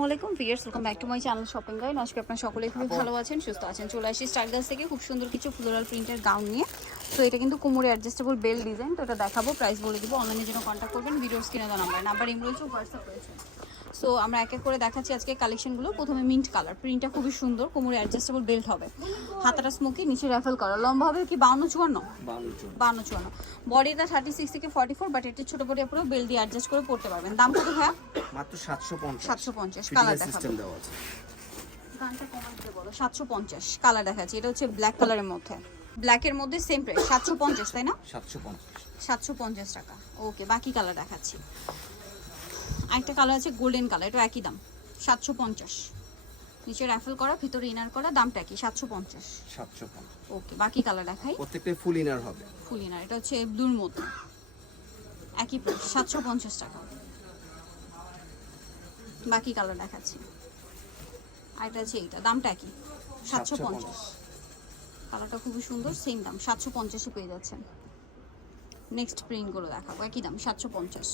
আসসালামাইকুম viewers, welcome back to my channel shopping guide. আজকে আপনারা সকলেই খুবই ভালো আছেন, সুস্থ আছেন। চলে আসি স্টাইল গার্লস থেকে খুব সুন্দর কিছু ফ্লোরাল প্রিন্টের গাউন নিয়ে। তো এটা কিন্তু কোমরে অ্যাডজাস্টেবল বেল ডিজাইন। তো এটা দেখাবো, প্রাইস বলে দিব। অনলাইনের জন্য কন্ট্যাক্ট করবেন, ভিডিওর স্ক্রিনে দেওয়া নাম্বার ইম রয়েছে, হোয়াটসঅ্যাপ রয়েছে। সো আমরা এক এক করে দেখাচ্ছি আজকে কালেকশনগুলো। প্রথমে মিন্ট কালার, প্রিন্টটা খুবই সুন্দর, কোমরে অ্যাডজাস্টেবল বেল্ট হবে, হাতাটা স্মোকি, নিচে রাফেল করা, লম্বা হবে কি 52-54, বডিটা 36 থেকে 44, বাট এটি ছোট বডি পুরো বেল্ট দিয়ে অ্যাডজাস্ট করে পড়তে পারবেন। দাম কত ভাইয়া? মাত্র 750 কালার দেখাবো, দেওয়া আছে। দামটা কমাই দিতে বলো। 750 কালার দেখাচ্ছি। এটা হচ্ছে ব্ল্যাক কালারের মধ্যে, ব্ল্যাকের মধ্যে সেম প্রাইস 750, তাই না? 750 টাকা। ওকে, বাকি কালার দেখাচ্ছি। আরেকটা কালার আছে গোল্ডেন কালার, এটা একই দাম 750, নিচে রাফেল করা, ভিতরে ইনার করা, দামটা একই 750। ওকে, বাকি কালার দেখাই। প্রত্যেকটা ফুল ইনার হবে, ফুল ইনার। এটা হচ্ছে ব্লুর মধ্যে, একই প্রাইস 750 টাকা। বাকি কালার দেখাচ্ছি। আর এটা আছে এইটা, দামটা একই 750। কালারটা খুবই সুন্দর, সেম দাম 750-এ পেয়ে যাচ্ছেন। নেক্সট প্রিন্টগুলো দেখাবো, একই দাম 750।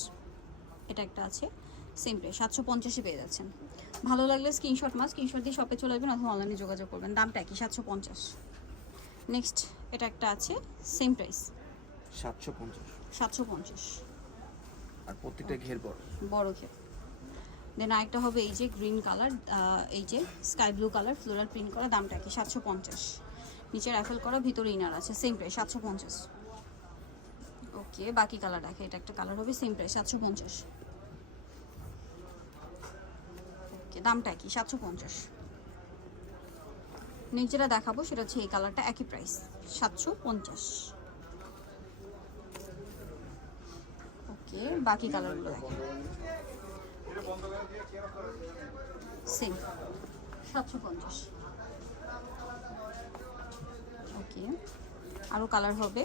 এটা একটা আছে সেম প্রাইস 750-এ পেয়ে যাচ্ছেন। ভালো লাগলে স্ক্রিনশট দিয়ে শপে চলে আসবেন অথবা অনলাইনে যোগাযোগ করবেন। দামটা একই 750। নেক্সট এটা একটা আছে সেম প্রাইস 750। আর প্রত্যেকটা ঘের বড় ঘের। দেন আরেকটা হবে এই যে গ্রিন কালার, এই যে sky blue colour, floral print করা, দামটা কি 750। নিচে রাফেল করা, ভিতরে ইনার আছে, সেম প্রাইস 750। ওকে, বাকি কালার দেখে। এটা একটা কালার হবে সেম প্রাইস 750। ওকে, দামটা কি 750। নেক্সট যেটা দেখাবো সেটা হচ্ছে এই কালারটা, একই প্রাইস 750। ওকে, বাকি কালারগুলো দেখেন সেম 750। ওকে, আরও কালার হবে,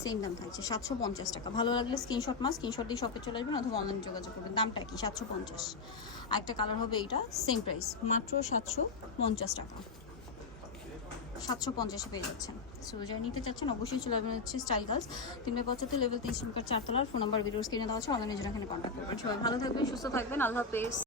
সেম দাম থাকছে 750 টাকা। ভালো লাগলে স্ক্রিনশট দিয়ে শপে চলে আসবেন অথবা অনলাইনে যোগাযোগ করবেন। দামটা কি 750। আরেকটা কালার হবে এইটা, সেম প্রাইস মাত্র 750 টাকা। 750-এ পেয়ে যাচ্ছেন। সো যারা নিতে চাচ্ছেন অবশ্যই চলে আসবেন হচ্ছে স্টাইল গার্লস, 375 লেভেল 3 4 তলার। ফোন নাম্বার ভিডিওর স্ক্রিনে দেওয়া আছে, অনলাইনে জন্য এখানে কন্ট্যাক্ট করবেন। সবাই ভালো থাকবেন, সুস্থ থাকবেন, আল্লাহ হাফেজ।